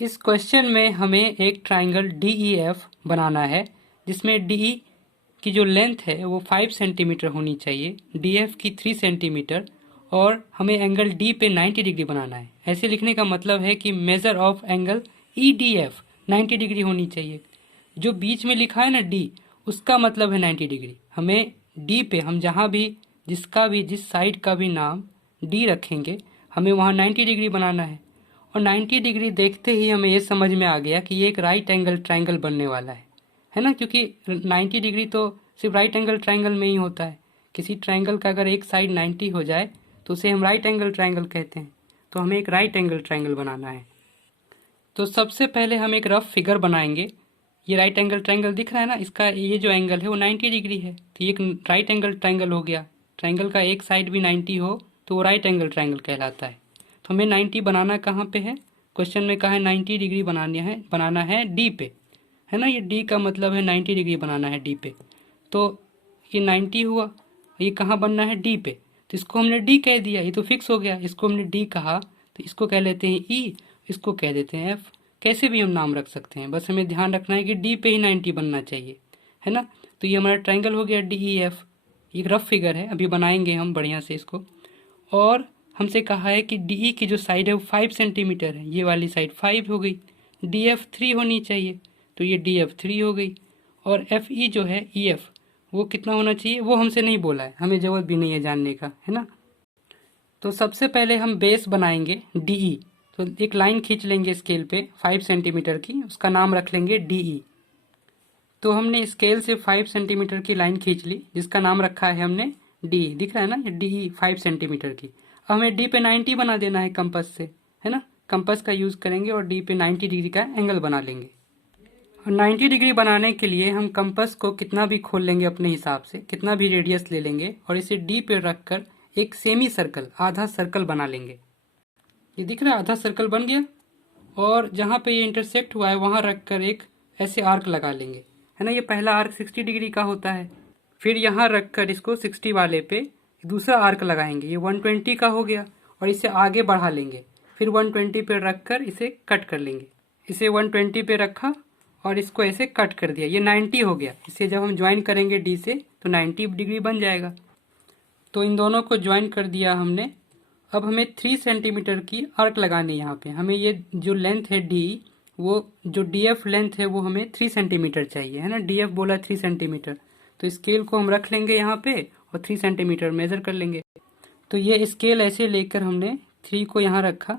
इस क्वेश्चन में हमें एक ट्राइंगल DEF बनाना है, जिसमें DE की जो लेंथ है वो 5 सेंटीमीटर होनी चाहिए, DF की 3 सेंटीमीटर, और हमें एंगल D पे 90 डिग्री बनाना है। ऐसे लिखने का मतलब है कि measure of angle EDF 90 degree होनी चाहिए। जो बीच में लिखा है ना D, उसका मतलब है 90 डिग्री। हमें D पे हम जहाँ भी जिस साइड का भी नाम D रखेंगे, हमें वहाँ 90 डिग्री बनाना है। और 90 डिग्री देखते ही हमें ये समझ में आ गया कि ये एक राइट एंगल ट्राइंगल बनने वाला है ना, क्योंकि 90 डिग्री तो सिर्फ राइट एंगल ट्राइंगल में ही होता है। किसी ट्राइंगल का अगर एक साइड 90 हो जाए तो उसे हम राइट एंगल ट्राइंगल कहते हैं। तो हमें एक राइट एंगल ट्राइंगल बनाना है। तो सबसे पहले हम एक रफ फिगर बनाएंगे। ये राइट एंगल ट्राइंगल दिख रहा है ना, इसका ये जो एंगल है वो 90 डिग्री है, तो ये एक राइट एंगल ट्राइंगल हो गया। ट्राइंगल का एक साइड भी 90 हो तो वो राइट एंगल ट्राइंगल कहलाता है। तो हमें 90 बनाना कहाँ पे है? क्वेश्चन में कहा है 90 डिग्री बनाना है डी पे, है ना। ये डी का मतलब है 90 डिग्री बनाना है डी पे। तो ये 90 हुआ, ये कहाँ बनना है? डी पे। तो इसको हमने डी कह दिया, ये तो फिक्स हो गया। इसको हमने डी कहा तो इसको कह लेते हैं ई, इसको कह देते हैं एफ। कैसे भी हम नाम रख सकते हैं, बस हमें ध्यान रखना है कि डी पे ही 90 बनना चाहिए, है ना। तो ये हमारा ट्राइंगल हो गया DEF। ये रफ फिगर है, अभी बनाएंगे हम बढ़िया से इसको। और हमसे कहा है कि DE की जो साइड है वो 5 सेंटीमीटर है, ये वाली साइड 5 हो गई। DF 3 होनी चाहिए, तो ये DF 3 हो गई। और FE जो है EF वो कितना होना चाहिए वो हमसे नहीं बोला है, हमें ज़रूरत भी नहीं है जानने का, है ना। तो सबसे पहले हम बेस बनाएंगे DE। तो एक लाइन खींच लेंगे स्केल पे 5 सेंटीमीटर की, उसका नाम रख लेंगे DE। तो हमने स्केल से 5 सेंटीमीटर की लाइन खींच ली, जिसका नाम रखा है हमने D। दिख रहा है ना, ये DE 5 सेंटीमीटर की। अब हमें D पे 90 बना देना है कंपास से, है ना। कंपास का यूज़ करेंगे और D पे 90 डिग्री का एंगल बना लेंगे। और 90 डिग्री बनाने के लिए हम कंपास को कितना भी खोल लेंगे अपने हिसाब से, कितना भी रेडियस ले लेंगे और इसे D पे रख कर एक सेमी सर्कल, आधा सर्कल बना लेंगे। ये दिख रहा है, आधा सर्कल बन गया। और जहाँ पे ये इंटरसेक्ट हुआ है वहाँ रख कर एक ऐसे आर्क लगा लेंगे, है ना। ये पहला आर्क 60 डिग्री का होता है। फिर यहाँ रख कर इसको 60 वाले पे दूसरा आर्क लगाएंगे, ये 120 का हो गया। और इसे आगे बढ़ा लेंगे, फिर 120 पे रख कर इसे कट कर लेंगे। इसे 120 पे रखा और इसको ऐसे कट कर दिया, ये 90 हो गया। इसे जब हम ज्वाइन करेंगे डी से तो 90 डिग्री बन जाएगा। तो इन दोनों को ज्वाइन कर दिया हमने। अब हमें 3 सेंटीमीटर की आर्क लगानी है यहाँ पे। हमें ये जो लेंथ है डी, वो जो DF लेंथ है वो हमें 3 सेंटीमीटर चाहिए, है ना। DF बोला 3 सेंटीमीटर, तो स्केल को हम रख लेंगे यहाँ पे और 3 सेंटीमीटर मेजर कर लेंगे। तो ये स्केल ऐसे लेकर हमने 3 को यहाँ रखा,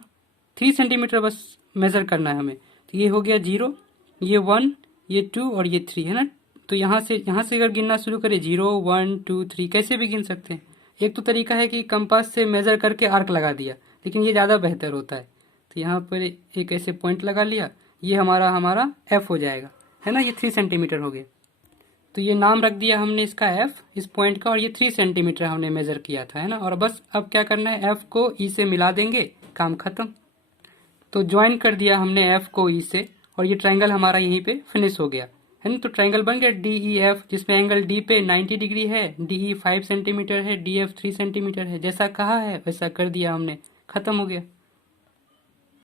3 सेंटीमीटर बस मेजर करना है हमें। तो ये हो गया 0, ये 1, ये 2 और ये 3, है ना। तो यहाँ से अगर गिनना शुरू करें 0 1 2 3 कैसे भी गिन सकते हैं। एक तो तरीका है कि कंपास से मेजर करके आर्क लगा दिया, लेकिन ये ज़्यादा बेहतर होता है। तो यहाँ पर एक ऐसे पॉइंट लगा लिया, ये हमारा F हो जाएगा, है ना। ये 3 सेंटीमीटर हो गया। तो ये नाम रख दिया हमने इसका F, इस पॉइंट का। और ये 3 सेंटीमीटर हमने मेजर किया था, है ना। और बस अब क्या करना है, F को E से मिला देंगे, काम खत्म। तो ज्वाइन कर दिया हमने F को E से और ये ट्राइंगल हमारा यहीं पे फिनिश हो गया, है ना। तो ट्राइंगल बन गया DEF, जिसमें एंगल D पे 90 डिग्री है, DE 5 सेंटीमीटर है, DF 3 सेंटीमीटर है। जैसा कहा है वैसा कर दिया हमने, खत्म हो गया।